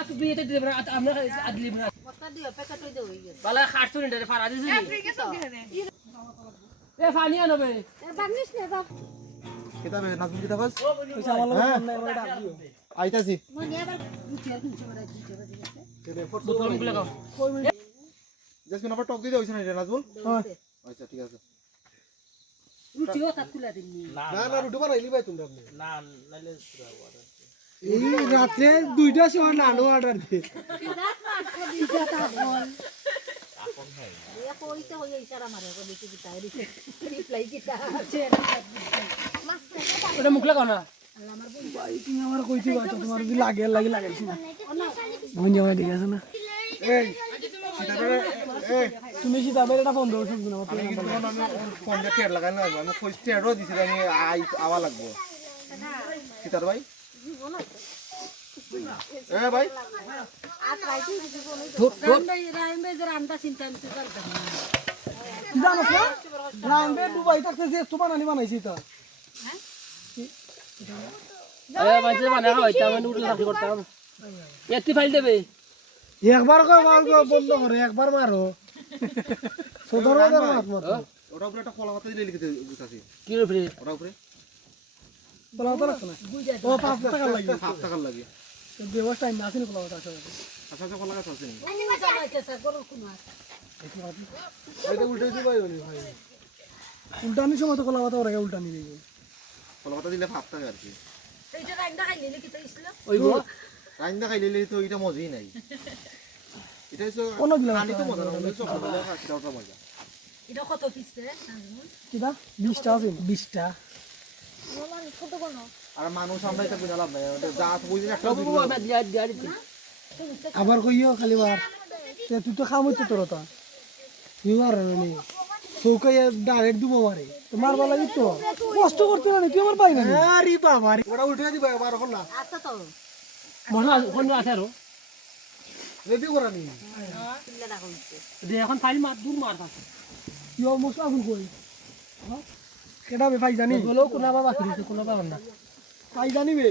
আত বিয়েতে দিবে না আমরা আদলি না মক্কা দিও প্যাকেট হই দেও বালা খাটছো নি রে ফারা দিছি এ ফানি আনবে বাগনিস না বাপ কিতাবে নাজমুল কিতাব আছে পয়সা আমার লগে নাই আমার ডাক দিও আইতাছি মনে আবার বুঝিয়ে কিনছে বড় দিতে দিতে কেনে ফটো বোতল মুখলে গাও জেসমিন আবার টক দিতে হইছে না রে নাজমুল হ্যাঁ আচ্ছা ঠিক আছে রুটিও তা খুলে দিননি না না রুটি বানাইলি ভাই তুমি আপনি না নাইলে এই রাতে 2টার সময় নাড়ু অর্ডার দিয়ে রাত মাছ দিতে তা বল আপন হয় এ কইতে হই ইশারা মারে কো দেখি কি তাই রিপ্লাই কি তা আছে মাছ ওটা মুখলে গাও না আল্লাহ আমার বোন ভাই তুমি আমার কইতে বাতো তোমার যদি লাগে লাগাইছি না বোন জামাই ঠিক আছে না এই কিতাবে এই তুমি সিতাবের এটা ফোন দাও শুনছো না আমি কিন্তু আমি ফোন দিয়ে টের লাগাই না আমি কই টেরও দিছি আমি আওয়া লাগবো কিতার ভাই এ ভাই আত রাইতে রাইমে যে রান্না চিন্তা আমি করতাম জানো না রামবে দুবাই থাকতে যে তো বানাইছি তো এ মাঝে মানে হইতা আমি নুডল রাখি করতাম একটি ফাইল দেবে একবার বন্ধ করে একবার মারো সদর মাত মত ওটা উপরে একটা কলা পাতা দিলে লিখে দিতেছি কি রে ফ্রি ওটা উপরে বলা তো রাখো না ও 5 টাকা লাগে 7 টাকা লাগে ব্যবস্থা না আছে বলা তো আসলে আচ্ছা আচ্ছা কলা গাছ আছে নি আমি জানাইতে স্যার গরুর কোন এটা উল্টে দিই ভাই ভাই উল্টানি সময় তো কলা পাতা ওরা উল্টানি দিবে কলা পাতা দিলে 7 টাকা আর কি এইটা রান্না খাইলে কি তো ইসলা ওইবো রাইন্দা খাইলে তো এটা মজাই নাই এটা হচ্ছে অন্য দিলা পানি তো মজা না সকালে খাওয়া মজা এটা কত পিস রে কিবা 20টা আছে 20টা মোলান কত কোন আর মানুষ আমরা এটা বুঝালাম না যা বুঝি একটা বাবু আমি দিয়া দিয়া দিছি আবার কইও খালি বার তে তুই তো খাম হইতে তোর তা ইমার নি সৌকাই ডাইরেক্ট দুমো মারে তোমার বলা কি তো কষ্ট করতে না তুই আমার পাই না আরে বাবা রে ওটা উঠে দিবা আবার এখন না আচ্ছা তো মনে কোন আছে আর রেডি করা নি কিল্লা রাখা হইছে দে এখন ফাইল মার দূর মার পাছে ইও মুসাফির কই কেডা বে ভাই জানি বলো কোনা বাবা কি কোনা বাবা না ভাই জানি বে